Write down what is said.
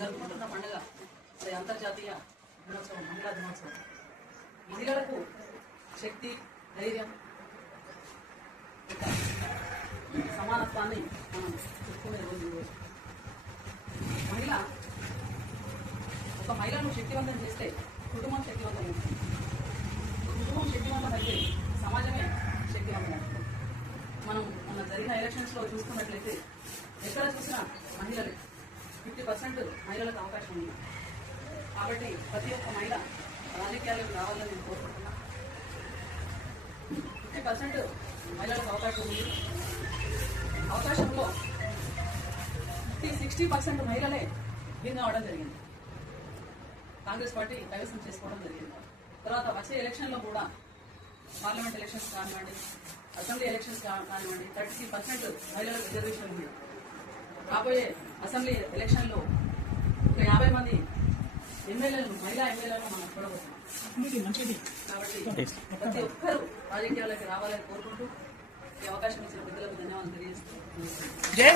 జరుపుకుంటున్న పండుగ అంతర్జాతీయ దినోత్సవం, మహిళా దినోత్సవం. మహిళలకు శక్తి, ధైర్యం, సమానత్వాన్ని మనం చెప్పుకునే రోజు ఈరోజు. ఒక మహిళను శక్తివంతం చేస్తే కుటుంబం శక్తివంతమవుతుంది. కుటుంబం శక్తివంతమైతే సమాజమే శక్తివంతమవుతుంది. మనం మన జరిగిన ఎలక్షన్స్లో చూసుకున్నట్లయితే ఎక్కడ చూసినా మహిళలు 50% మహిళలకు అవకాశం ఉంది. కాబట్టి ప్రతి ఒక్క మహిళ రాజకీయాలకు రావాలని నేను కోరుకుంటున్నా. 50% మహిళలకు అవకాశం ఉంది. అవకాశంలో 60% మహిళలే విన్ అవ్వడం జరిగింది. కాంగ్రెస్ పార్టీ కైవసం చేసుకోవడం జరిగింది. తర్వాత వచ్చే ఎలక్షన్లో కూడా పార్లమెంట్ ఎలక్షన్స్ కానివ్వండి, అసెంబ్లీ ఎలక్షన్స్ కానివ్వండి 30% మహిళలకు రిజర్వేషన్ ఉంది. రాబోయే అసెంబ్లీ ఎలక్షన్లో ఒక 50 మంది ఎమ్మెల్యేలను, మహిళా ఎమ్మెల్యేలను మనం చూడబోతున్నాం. కాబట్టి ప్రతి ఒక్కరూ రాజకీయాలకు రావాలని కోరుకుంటూ ఈ అవకాశం ఇచ్చిన పెద్దలకు ధన్యవాదాలు తెలియజేస్తున్నాను.